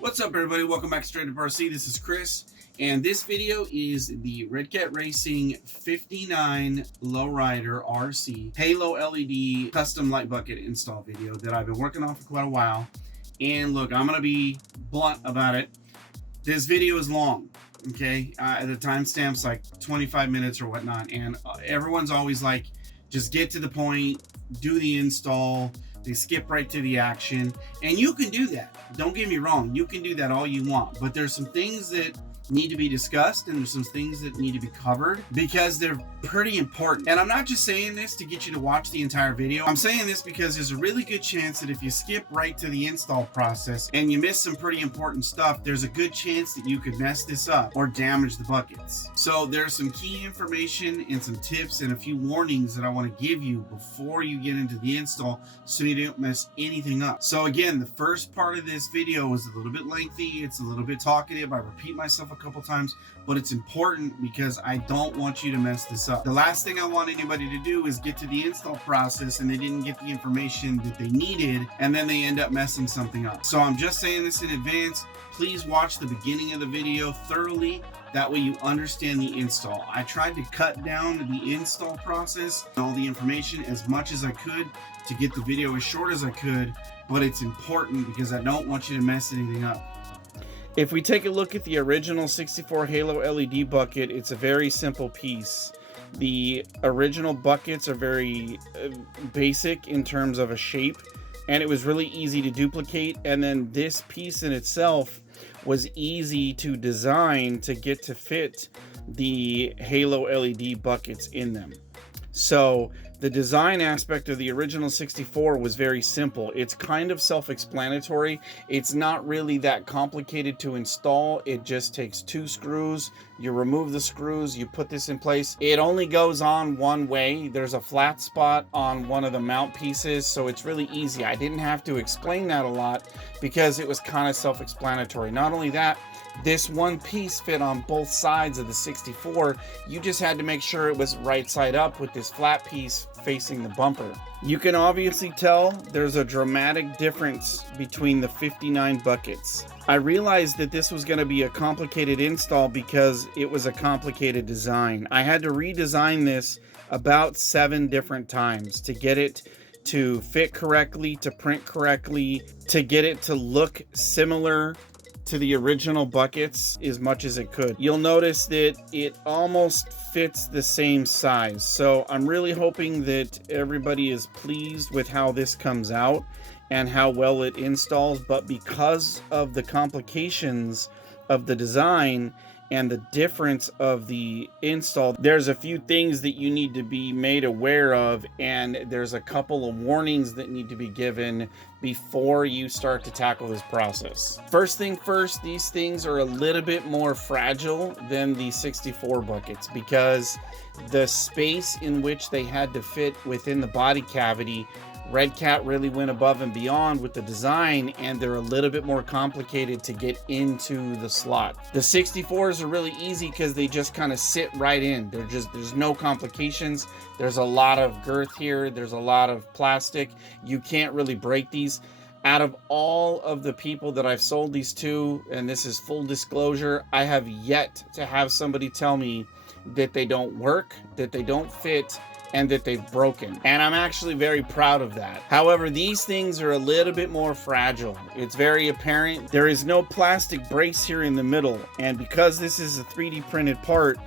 What's up, everybody? Welcome back to Straight Up RC. This is Chris, and this video is the Redcat Racing 59 Lowrider RC Halo LED custom light bucket install video that I've been working on for quite a while. And look, I'm gonna be blunt about it. This video is long, okay? The timestamp's like 25 minutes or whatnot, and everyone's always like, just get to the point, do the install. They skip right to the action, and you can do that. Don't get me wrong, you can do that all you want, but there's some things that need to be discussed, and there's some things that need to be covered because they're pretty important. And I'm not just saying this to get you to watch the entire video. I'm saying this because there's a really good chance that if you skip right to the install process and you miss some pretty important stuff, there's a good chance that you could mess this up or damage the buckets. So there's some key information and some tips and a few warnings that I want to give you before you get into the install so you don't mess anything up. So again, the first part of this video is a little bit lengthy. It's a little bit talkative. I repeat myself a couple times, but it's important because I don't want you to mess this up. The last thing I want anybody to do is get to the install process and they didn't get the information that they needed, and then they end up messing something up. So I'm just saying this in advance. Please watch the beginning of the video thoroughly. That way you understand the install. I tried to cut down the install process and all the information as much as I could to get the video as short as I could, but it's important because I don't want you to mess anything up. If we take a look at the original 64 Halo LED bucket, it's a very simple piece. The original buckets are very basic in terms of a shape, and it was really easy to duplicate. And then this piece in itself was easy to design to get to fit the Halo LED buckets in them. So the design aspect of the original 64 was very simple. It's kind of self-explanatory. It's not really that complicated to install. It just takes 2 screws. You remove the screws, you put this in place. It only goes on one way. There's a flat spot on one of the mount pieces, so it's really easy. I didn't have to explain that a lot because it was kind of self-explanatory. Not only that, this one piece fit on both sides of the 64. You just had to make sure it was right side up with this flat piece facing the bumper. You can obviously tell there's a dramatic difference between the 59 buckets. I realized that this was going to be a complicated install because it was a complicated design. I had to redesign this about 7 different times to get it to fit correctly, to print correctly, to get it to look similar to the original buckets as much as it could. You'll notice that it almost fits the same size. So I'm really hoping that everybody is pleased with how this comes out and how well it installs. But because of the complications of the design and the difference of the install, there's a few things that you need to be made aware of, and there's a couple of warnings that need to be given before you start to tackle this process. First thing first, these things are a little bit more fragile than the 64 buckets because the space in which they had to fit within the body cavity, Redcat really went above and beyond with the design, and they're a little bit more complicated to get into the slot. The 64s are really easy because they just kind of sit right in. There's no complications. There's a lot of girth here. There's a lot of plastic. You can't really break these. Out of all of the people that I've sold these to, and this is full disclosure, I have yet to have somebody tell me that they don't work, that they don't fit, and that they've broken. And I'm actually very proud of that. However, these things are a little bit more fragile. It's very apparent. There is no plastic brace here in the middle. And because this is a 3D printed part,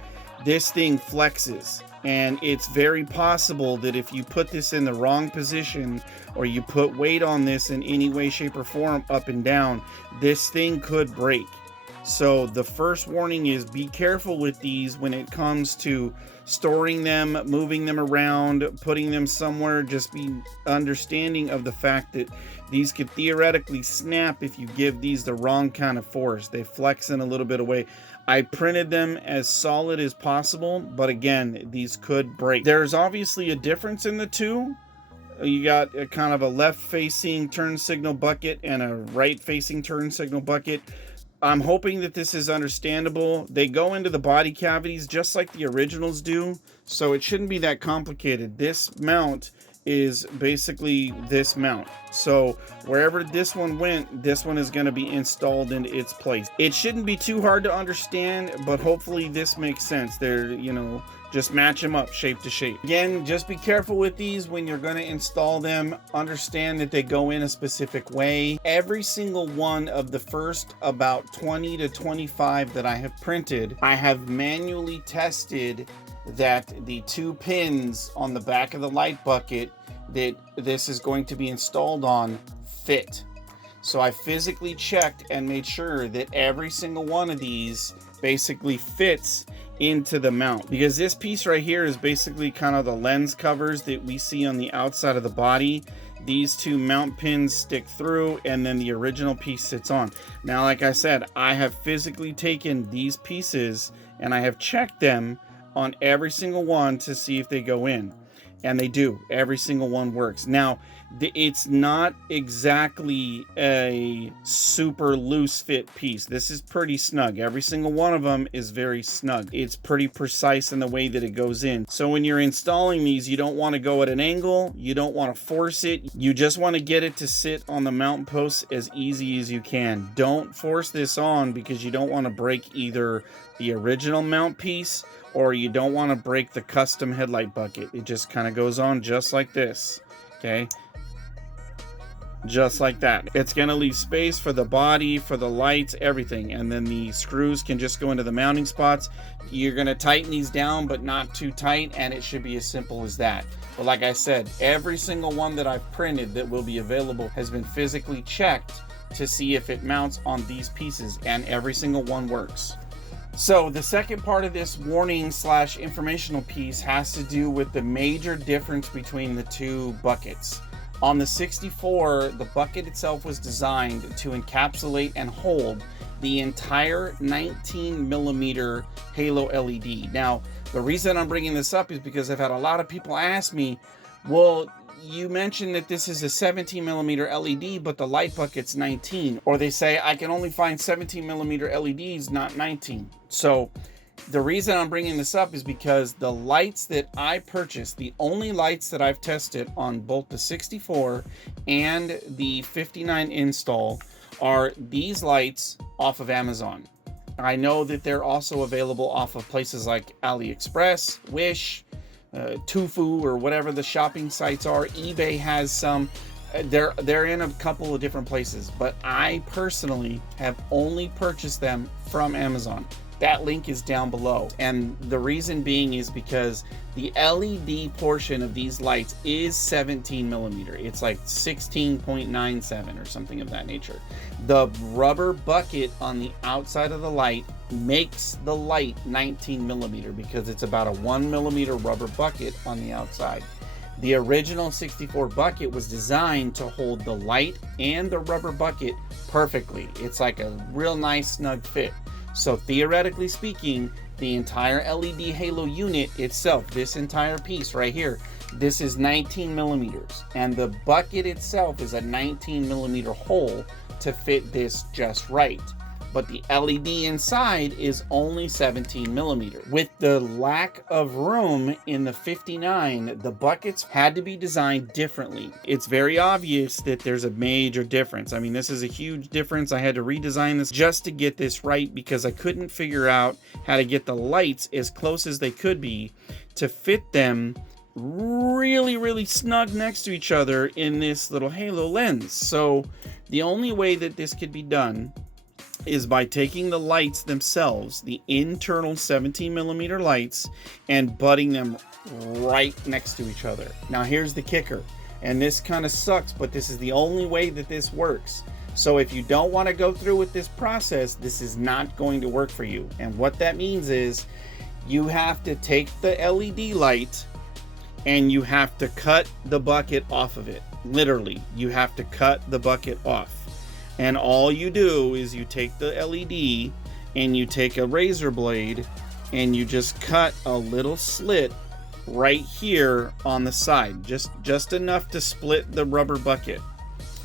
this thing flexes. And it's very possible that if you put this in the wrong position or you put weight on this in any way, shape, or form up and down, this thing could break. So the first warning is be careful with these when it comes to storing them, moving them around, putting them somewhere. Just be understanding of the fact that these could theoretically snap if you give these the wrong kind of force. They flex in a little bit of way. I printed them as solid as possible, but again, these could break. There's obviously a difference in the two. You got a kind of a left-facing turn signal bucket and a right-facing turn signal bucket. I'm hoping that this is understandable. They go into the body cavities just like the originals do, so it shouldn't be that complicated. This mount is basically this mount. So wherever this one went, this one is going to be installed into its place. It shouldn't be too hard to understand, but hopefully this makes sense. They're, you know, just match them up shape to shape. Again, just be careful with these when you're going to install them. Understand that they go in a specific way. Every single one of the first about 20 to 25 that I have printed, I have manually tested that the 2 pins on the back of the light bucket that this is going to be installed on fit. So I physically checked and made sure that every single one of these basically fits into the mount, because this piece right here is basically kind of the lens covers that we see on the outside of the body. These 2 mount pins stick through, and then the original piece sits on. Now, like I said, I have physically taken these pieces and I have checked them on every single one to see if they go in, and they do. Every single one works. Now, it's not exactly a super loose fit piece. This is pretty snug. Every single one of them is very snug. It's pretty precise in the way that it goes in. So when you're installing these, you don't want to go at an angle. You don't want to force it. You just want to get it to sit on the mount post as easy as you can. Don't force this on, because you don't want to break either the original mount piece, or you don't want to break the custom headlight bucket. It just kind of goes on just like this. Okay, just like that. It's going to leave space for the body, for the lights, everything, and then the screws can just go into the mounting spots. You're going to tighten these down, but not too tight, and it should be as simple as that. But like I said, every single one that I've printed that will be available has been physically checked to see if it mounts on these pieces, and every single one works. So the second part of this warning / informational piece has to do with the major difference between the 2 buckets. On the 64, the bucket itself was designed to encapsulate and hold the entire 19mm halo LED. Now, the reason I'm bringing this up is because I've had a lot of people ask me, well, you mentioned that this is a 17mm LED, but the light bucket's 19. Or they say, I can only find 17mm LEDs, not 19. So the reason I'm bringing this up is because the lights that I purchased, the only lights that I've tested on both the 64 and the 59 install, are these lights off of Amazon. I know that they're also available off of places like AliExpress, Wish, Tufu, or whatever the shopping sites are. eBay has some. They're in a couple of different places, but I personally have only purchased them from Amazon. That link is down below, and the reason being is because the LED portion of these lights is 17mm. It's like 16.97 or something of that nature. The rubber bucket on the outside of the light makes the light 19mm because it's about a 1mm rubber bucket on the outside. The original 64 bucket was designed to hold the light and the rubber bucket perfectly. It's like a real nice snug fit. So theoretically speaking, the entire LED halo unit itself, this entire piece right here, this is 19mm, and the bucket itself is a 19mm hole to fit this just right. But the LED inside is only 17mm. With the lack of room in the 59, the buckets had to be designed differently. It's very obvious that there's a major difference. I mean, this is a huge difference. I had to redesign this just to get this right because I couldn't figure out how to get the lights as close as they could be to fit them really snug next to each other in this little halo lens. So the only way that this could be done is by taking the lights themselves, the internal 17mm lights, and butting them right next to each other. Now here's the kicker, and this kind of sucks, but this is the only way that this works. So if you don't want to go through with this process, this is not going to work for you. And what that means is you have to take the LED light and you have to cut the bucket off of it. Literally, you have to cut the bucket off. And all you do is you take the LED and you take a razor blade and you just cut a little slit right here on the side, just enough to split the rubber bucket.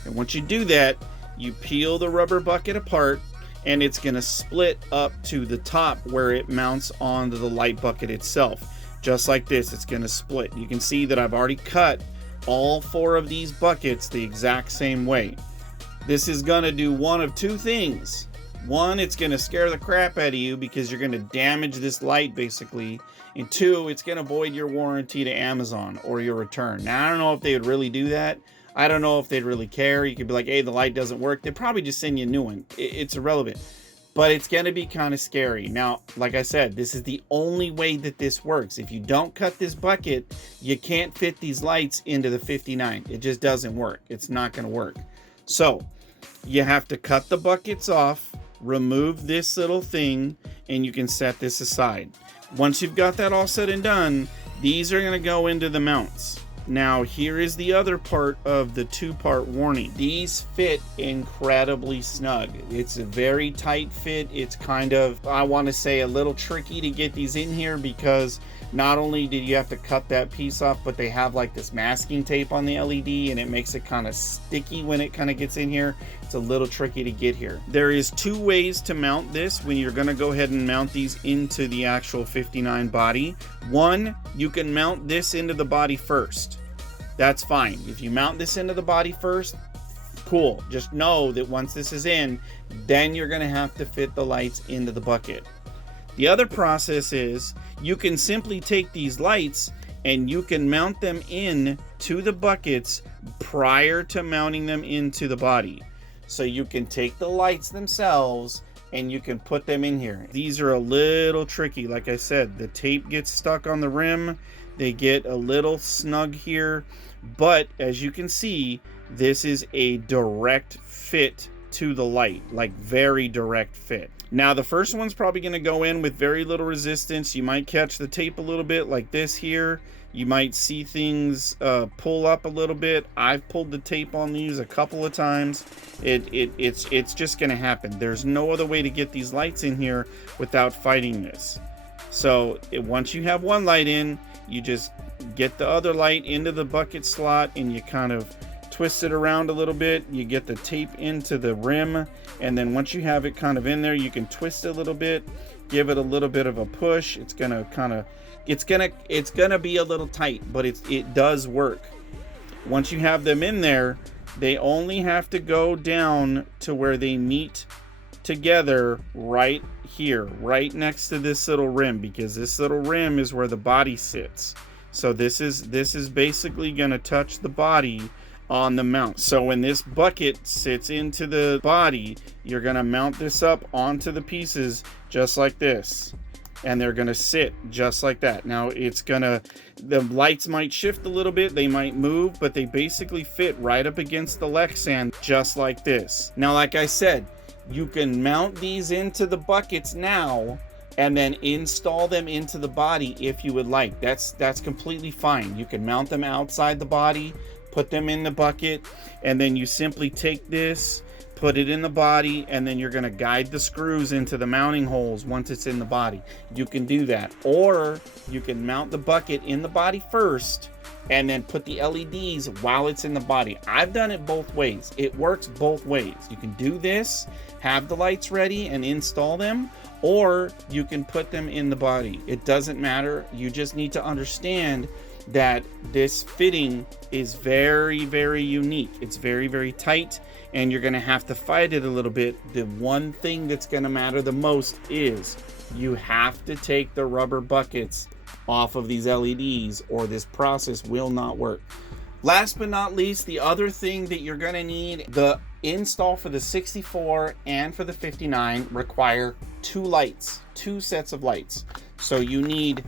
And once you do that, you peel the rubber bucket apart and it's going to split up to the top where it mounts onto the light bucket itself. Just like this, it's going to split. You can see that I've already cut all 4 of these buckets the exact same way. This is gonna do one of 2 things. One, it's gonna scare the crap out of you because you're gonna damage this light basically. And 2, it's gonna void your warranty to Amazon or your return. Now, I don't know if they would really do that. I don't know if they'd really care. You could be like, hey, the light doesn't work. They'd probably just send you a new one. It's irrelevant. But it's gonna be kind of scary. Now, like I said, this is the only way that this works. If you don't cut this bucket, you can't fit these lights into the 59. It just doesn't work. It's not gonna work. So, you have to cut the buckets off, remove this little thing, and you can set this aside. Once you've got that all said and done, these are going to go into the mounts. Now, here is the other part of the 2-part warning. These fit incredibly snug. It's a very tight fit. It's kind of, I want to say, a little tricky to get these in here because not only did you have to cut that piece off, but they have like this masking tape on the LED and it makes it kind of sticky when it kind of gets in here. It's a little tricky to get here. There is 2 ways to mount this when you're going to go ahead and mount these into the actual 59 body. One, you can mount this into the body first. That's fine. If you mount this into the body first, cool. Just know that once this is in, then you're going to have to fit the lights into the bucket. The other process is you can simply take these lights and you can mount them in to the buckets prior to mounting them into the body. So you can take the lights themselves and you can put them in here. These are a little tricky. Like I said, the tape gets stuck on the rim. They get a little snug here. But as you can see, this is a direct fit to the light, like very direct fit. Now the first one's probably going to go in with very little resistance. You might catch the tape a little bit like this here. You might see things pull up a little bit. I've pulled the tape on these a couple of times. It's just going to happen. There's no other way to get these lights in here without fighting this. So once you have one light in, you just get the other light into the bucket slot and you kind of twist it around a little bit. You get the tape into the rim, and then once you have it kind of in there, you can twist it a little bit, give it a little bit of a push. It's gonna be a little tight, but it does work. Once you have them in there, they only have to go down to where they meet together right here, right next to this little rim, because this little rim is where the body sits. So this is basically going to touch the body on the mount. So when this bucket sits into the body, you're going to mount this up onto the pieces just like this, and they're going to sit just like that. Now the lights might shift a little bit, they might move, but they basically fit right up against the Lexan just like this. Now, like I said, you can mount these into the buckets now and then install them into the body if you would like. That's completely fine. You can mount them outside the body, put them in the bucket, and then you simply take this, put it in the body, and then you're going to guide the screws into the mounting holes once it's in the body. You can do that. Or you can mount the bucket in the body first and then put the LEDs while it's in the body. I've done it both ways. It works both ways. You can do this, have the lights ready and install them, or you can put them in the body. It doesn't matter. You just need to understand that this fitting is very, very unique. It's very, very tight, and you're going to have to fight it a little bit. The one thing that's going to matter the most is you have to take the rubber buckets off of these LEDs or this process will not work. Last but not least, the other thing that you're going to need, the install for the 64 and for the 59 require 2 lights, 2 sets of lights. So you need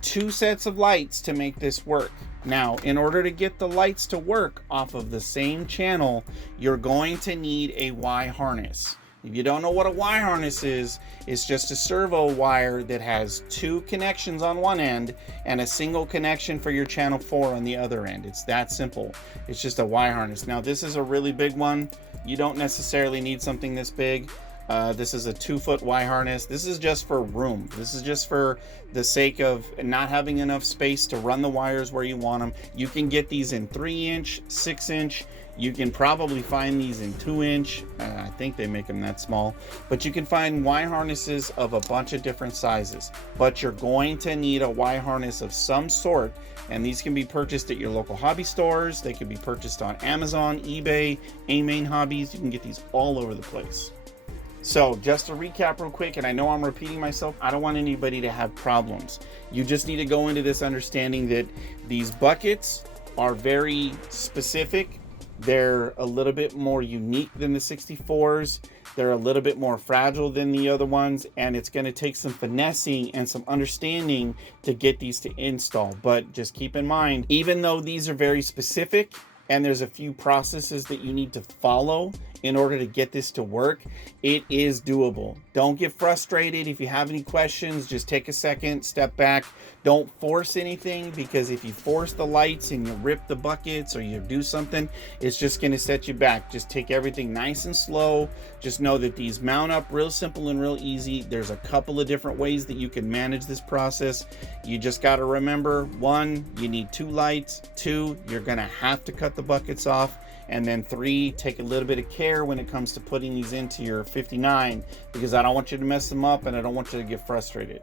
2 sets of lights to make this work. Now, in order to get the lights to work off of the same channel, you're going to need a Y harness. If you don't know what a Y harness is, it's just a servo wire that has 2 connections on one end and a single connection for your channel 4 on the other end. It's that simple. It's just a Y harness. Now, this is a really big one. You don't necessarily need something this big. This is a 2-foot Y harness. This is just for room. This is just for the sake of not having enough space to run the wires where you want them. You can get these in 3-inch, 6-inch. You can probably find these in 2-inch. I think they make them that small. But you can find Y harnesses of a bunch of different sizes. But you're going to need a Y harness of some sort. And these can be purchased at your local hobby stores. They can be purchased on Amazon, eBay, A-Main Hobbies. You can get these all over the place. So just to recap real quick, and I know I'm repeating myself, I don't want anybody to have problems. You just need to go into this understanding that these buckets are very specific. They're a little bit more unique than the 64s. They're a little bit more fragile than the other ones, and it's going to take some finessing and some understanding to get these to install. But just keep in mind, even though these are very specific and there's a few processes that you need to follow in order to get this to work, it is doable. Don't get frustrated. If you have any questions, just take a second, step back. Don't force anything, because if you force the lights and you rip the buckets or you do something, it's just gonna set you back. Just take everything nice and slow. Just know that these mount up real simple and real easy. There's a couple of different ways that you can manage this process. You just gotta remember, 1, you need 2 lights. 2, you're gonna have to cut the buckets off. And then 3, take a little bit of care when it comes to putting these into your 59, because I don't want you to mess them up and I don't want you to get frustrated.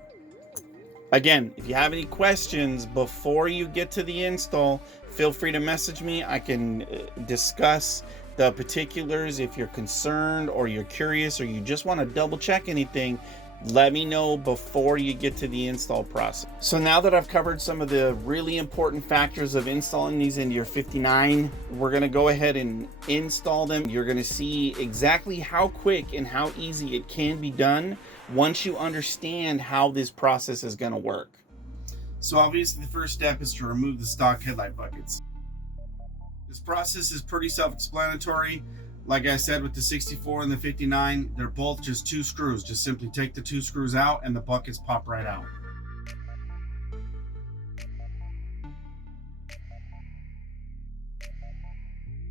Again, if you have any questions before you get to the install, feel free to message me. I can discuss the particulars. If you're concerned or you're curious or you just want to double check anything, let me know before you get to the install process. So now that I've covered some of the really important factors of installing these into your 59, we're going to go ahead and install them. You're going to see exactly how quick and how easy it can be done once you understand how this process is going to work. So obviously the first step is to remove the stock headlight buckets. This process is pretty self-explanatory. Like I said, with the 64 and the 59, they're both just 2 screws. Just simply take the 2 screws out and the buckets pop right out.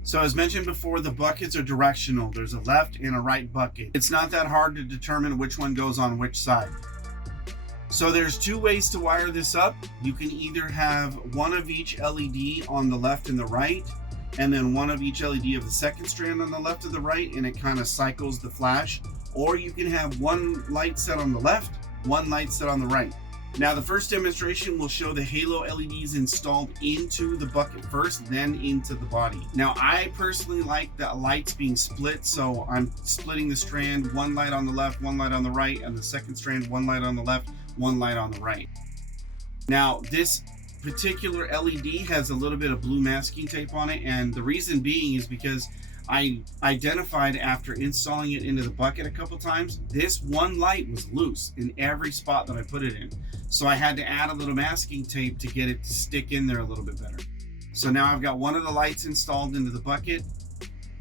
So as mentioned before, the buckets are directional. There's a left and a right bucket. It's not that hard to determine which one goes on which side. So there's 2 ways to wire this up. You can either have one of each LED on the left and the right, and then one of each LED of the second strand on the left or the right, and it kind of cycles the flash. Or you can have 1 light set on the left, 1 light set on the right. Now the first demonstration will show the halo LEDs installed into the bucket first, then into the body. Now I personally like the lights being split, so I'm splitting the strand, 1 light on the left, 1 light on the right, and the second strand, 1 light on the left, 1 light on the right. Now this particular LED has a little bit of blue masking tape on it, and the reason being is because I identified after installing it into the bucket a couple times, this 1 light was loose in every spot that I put it in. So I had to add a little masking tape to get it to stick in there a little bit better. So now I've got 1 of the lights installed into the bucket.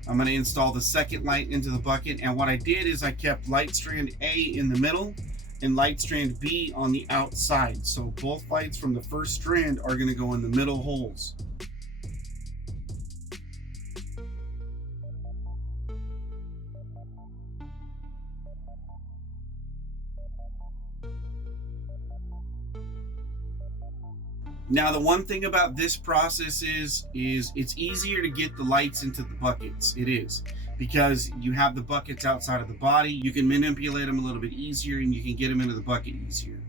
I'm going to install the second light into the bucket, and what I did is I kept light strand A in the middle and light strand B on the outside. So both lights from the first strand are going to go in the middle holes. Now the one thing about this process is it's easier to get the lights into the buckets. It is, because you have the buckets outside of the body. You can manipulate them a little bit easier and you can get them into the bucket easier.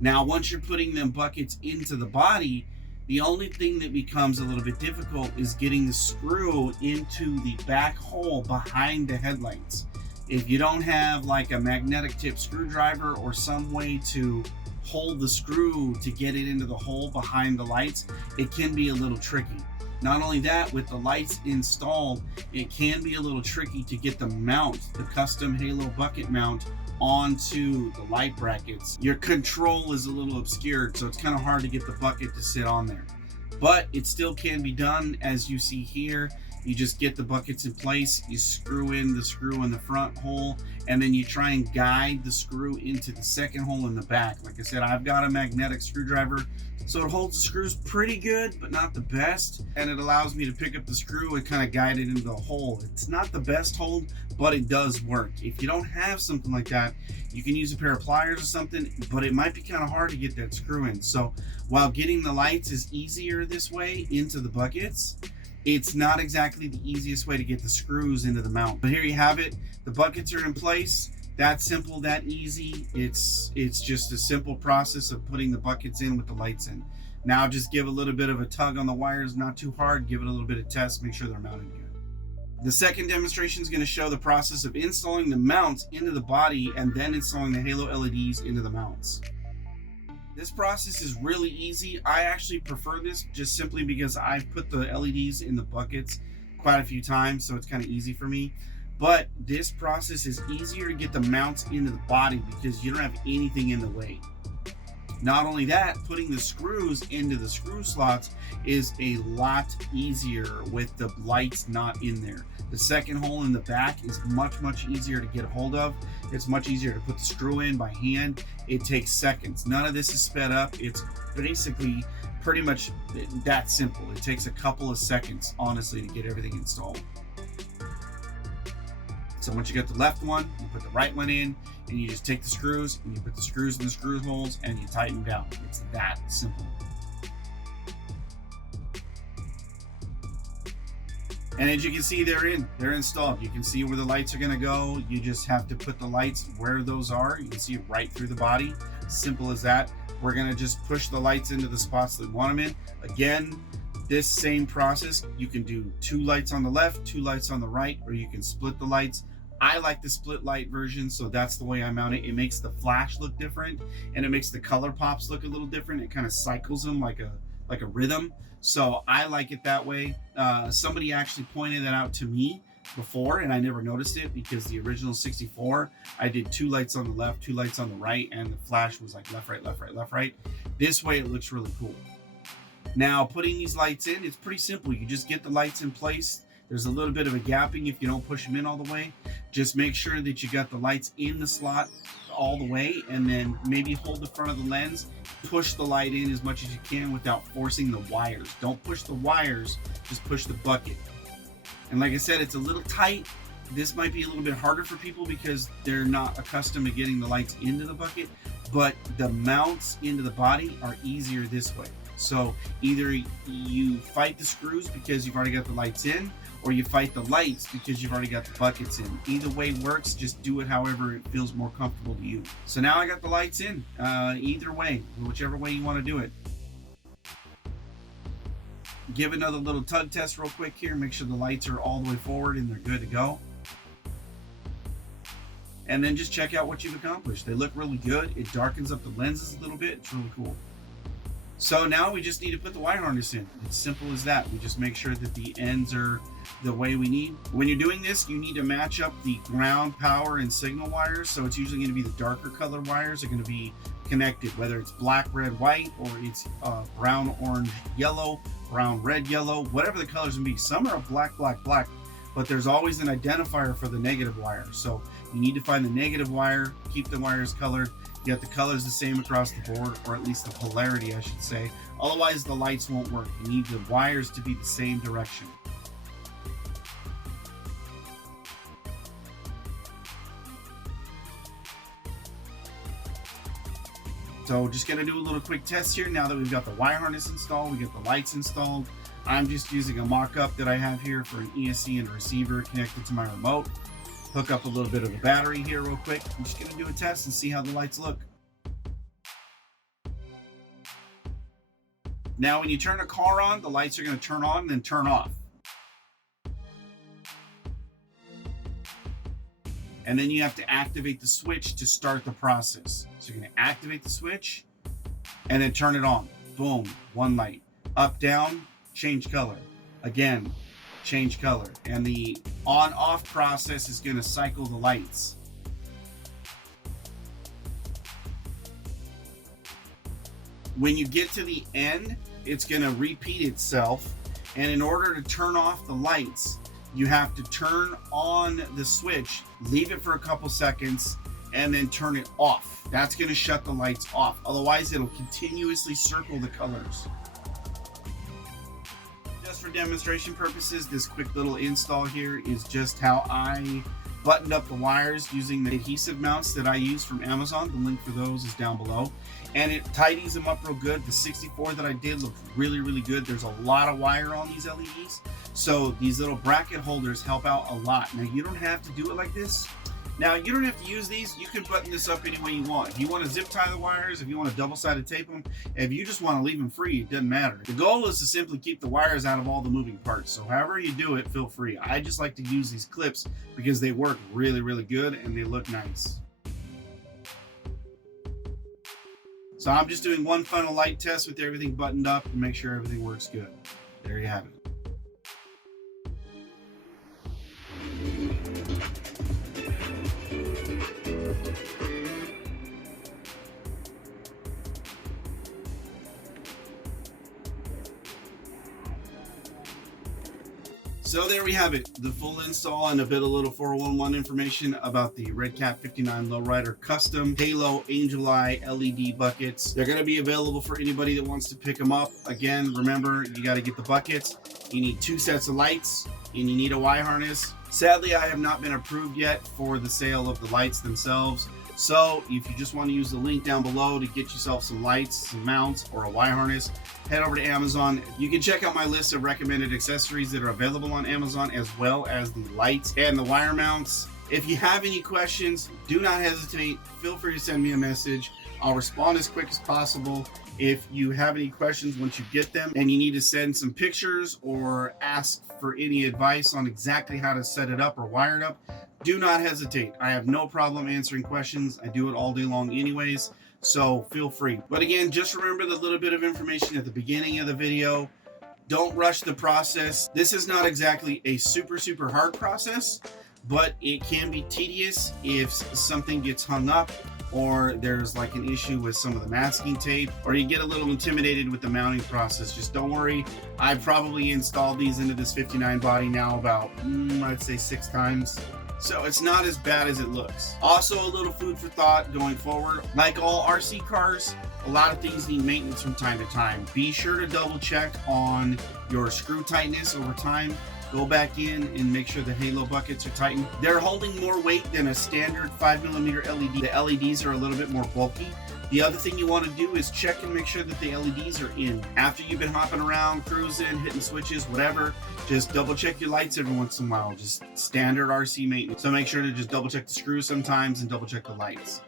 Now once you're putting them buckets into the body, the only thing that becomes a little bit difficult is getting the screw into the back hole behind the headlights. If you don't have like a magnetic tip screwdriver or some way to hold the screw to get it into the hole behind the lights, it can be a little tricky. Not only that, with the lights installed, it can be a little tricky to get the mount, the custom halo bucket mount, onto the light brackets. Your control is a little obscured, so it's kind of hard to get the bucket to sit on there. But it still can be done, as you see here. You just get the buckets in place, you screw in the screw in the front hole, and then you try and guide the screw into the second hole in the back. Like I said, I've got a magnetic screwdriver. So it holds the screws pretty good, but not the best. And it allows me to pick up the screw and kind of guide it into the hole. It's not the best hold, but it does work. If you don't have something like that, you can use a pair of pliers or something, but it might be kind of hard to get that screw in. So while getting the lights is easier this way into the buckets, it's not exactly the easiest way to get the screws into the mount. But here you have it. The buckets are in place. That simple, that easy. It's just a simple process of putting the buckets in with the lights in. Now just give a little bit of a tug on the wires, not too hard. Give it a little bit of test, make sure they're mounted good. The second demonstration is going to show the process of installing the mounts into the body and then installing the halo LEDs into the mounts. This process is really easy. I actually prefer this just simply because I've put the LEDs in the buckets quite a few times, so it's kind of easy for me. But this process is easier to get the mounts into the body because you don't have anything in the way. Not only that, putting the screws into the screw slots is a lot easier with the lights not in there. The second hole in the back is much easier to get a hold of. It's much easier to put the screw in by hand. It takes seconds. None of this is sped up. It's basically pretty much that simple. It takes a couple of seconds, honestly, to get everything installed. So once you get the left one, you put the right one in, and you just take the screws and you put the screws in the screw holes and you tighten them down. It's that simple. And as you can see, they're installed. You can see where the lights are gonna go. You just have to put the lights where those are. You can see it right through the body. Simple as that. We're gonna just push the lights into the spots that we want them in. Again, this same process, you can do 2 lights on the left, 2 lights on the right, or you can split the lights. I like the split light version, so that's the way I mount it. It makes the flash look different, and it makes the color pops look a little different. It kind of cycles them like a rhythm. So I like it that way. Somebody actually pointed that out to me before, and I never noticed it because the original 64, I did 2 lights on the left, 2 lights on the right, and the flash was like left, right, left, right, left, right. This way it looks really cool. Now, putting these lights in, it's pretty simple. You just get the lights in place. There's a little bit of a gapping if you don't push them in all the way. Just make sure that you got the lights in the slot all the way, and then maybe hold the front of the lens, push the light in as much as you can without forcing the wires. Don't push the wires, just push the bucket. And like I said, it's a little tight. This might be a little bit harder for people because they're not accustomed to getting the lights into the bucket, but the mounts into the body are easier this way. So either you fight the screws because you've already got the lights in, or you fight the lights because you've already got the buckets in. Either way works. Just do it however it feels more comfortable to you. So now I got the lights in. Either way, whichever way you want to do it. Give another little tug test real quick here. Make sure the lights are all the way forward and they're good to go. And then just check out what you've accomplished. They look really good. It darkens up the lenses a little bit. It's really cool. So now we just need to put the wire harness in. It's simple as that. We just make sure that the ends are the way we need. When you're doing this, you need to match up the ground, power, and signal wires. So it's usually going to be the darker color wires are going to be connected, whether it's black, red, white, or it's brown, orange, yellow, brown, red, yellow, whatever the colors can be. Some are black, black, black, but there's always an identifier for the negative wire. So you need to find the negative wire, keep the wires colored. You got the colors the same across the board, or at least the polarity, I should say. Otherwise, the lights won't work. You need the wires to be the same direction. So just gonna do a little quick test here. Now that we've got the wire harness installed, we get the lights installed. I'm just using a mock-up that I have here for an ESC and a receiver connected to my remote. Hook up a little bit of a battery here real quick. I'm just gonna do a test and see how the lights look. Now when you turn a car on, the lights are gonna turn on and then turn off. And then you have to activate the switch to start the process. So you're gonna activate the switch and then turn it on. Boom, one light. Up, down, change color. Again, change color. And the on-off process is gonna cycle the lights. When you get to the end, it's gonna repeat itself. And in order to turn off the lights, you have to turn on the switch, leave it for a couple seconds, and then turn it off. That's going to shut the lights off. Otherwise, it'll continuously circle the colors. Just for demonstration purposes, this quick little install here is just how I buttoned up the wires using the adhesive mounts that I use from Amazon. The link for those is down below. And it tidies them up real good. The 64 that I did looked really, really good. There's a lot of wire on these LEDs. So these little bracket holders help out a lot. Now, you don't have to do it like this. Now, you don't have to use these. You can button this up any way you want. If you want to zip tie the wires, if you want to double-sided tape them, if you just want to leave them free, it doesn't matter. The goal is to simply keep the wires out of all the moving parts. So however you do it, feel free. I just like to use these clips because they work really, really good and they look nice. So I'm just doing one final light test with everything buttoned up to make sure everything works good. There you have it. So there we have it, the full install and a bit of little 411 information about the Redcat 59 Lowrider Custom Halo Angel Eye LED buckets. They're going to be available for anybody that wants to pick them up. Again, remember, you got to get the buckets. You need 2 sets of lights and you need a Y harness. Sadly, I have not been approved yet for the sale of the lights themselves. So if you just want to use the link down below to get yourself some lights, some mounts, or a Y harness, head over to Amazon. You can check out my list of recommended accessories that are available on Amazon, as well as the lights and the wire mounts. If you have any questions, do not hesitate. Feel free to send me a message. I'll respond as quick as possible. If you have any questions once you get them and you need to send some pictures or ask for any advice on exactly how to set it up or wire it up, do not hesitate. I have no problem answering questions. I do it all day long anyways, so feel free. But again, just remember the little bit of information at the beginning of the video. Don't rush the process. This is not exactly a super hard process, but it can be tedious if something gets hung up, or there's like an issue with some of the masking tape, or you get a little intimidated with the mounting process. Just don't worry. I've probably installed these into this 59 body now about, I'd say 6 times. So it's not as bad as it looks. Also, a little food for thought going forward. Like all RC cars, a lot of things need maintenance from time to time. Be sure to double check on your screw tightness over time. Go back in and make sure the halo buckets are tightened. They're holding more weight than a standard 5mm LED. The LEDs are a little bit more bulky. The other thing you want to do is check and make sure that the LEDs are in. After you've been hopping around, cruising, hitting switches, whatever, just double check your lights every once in a while. Just standard RC maintenance. So make sure to just double check the screws sometimes and double check the lights.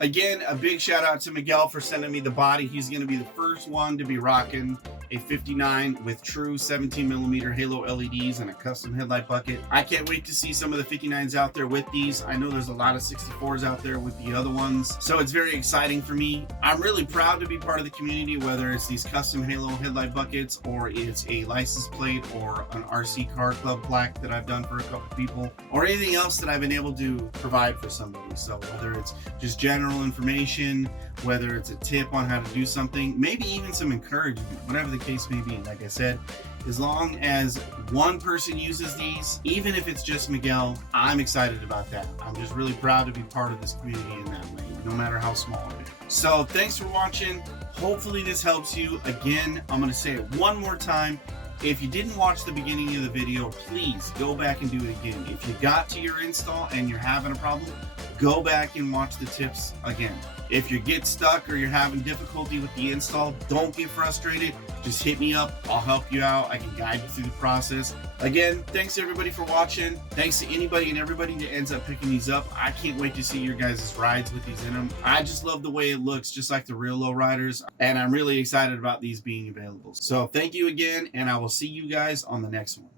Again, a big shout out to Miguel for sending me the body. He's going to be the first one to be rocking a 59 with true 17mm halo LEDs and a custom headlight bucket. I can't wait to see some of the 59s out there with these. I know there's a lot of 64s out there with the other ones, so it's very exciting for me. I'm really proud to be part of the community, whether it's these custom halo headlight buckets or it's a license plate or an RC car club plaque that I've done for a couple people, or anything else that I've been able to provide for somebody. So whether it's just general information, whether it's a tip on how to do something, maybe even some encouragement, whatever the case may be. Like I said, as long as one person uses these, even if it's just Miguel, I'm excited about that. I'm just really proud to be part of this community in that way, no matter how small it is. So thanks for watching. Hopefully this helps you. Again, I'm going to say it one more time. If you didn't watch the beginning of the video, please go back and do it again. If you got to your install and you're having a problem, go back and watch the tips again. If you get stuck or you're having difficulty with the install, don't get frustrated. Just hit me up. I'll help you out. I can guide you through the process. Again, thanks everybody for watching. Thanks to anybody and everybody that ends up picking these up. I can't wait to see your guys' rides with these in them. I just love the way it looks, just like the real lowriders, and I'm really excited about these being available. So thank you again, and I will see you guys on the next one.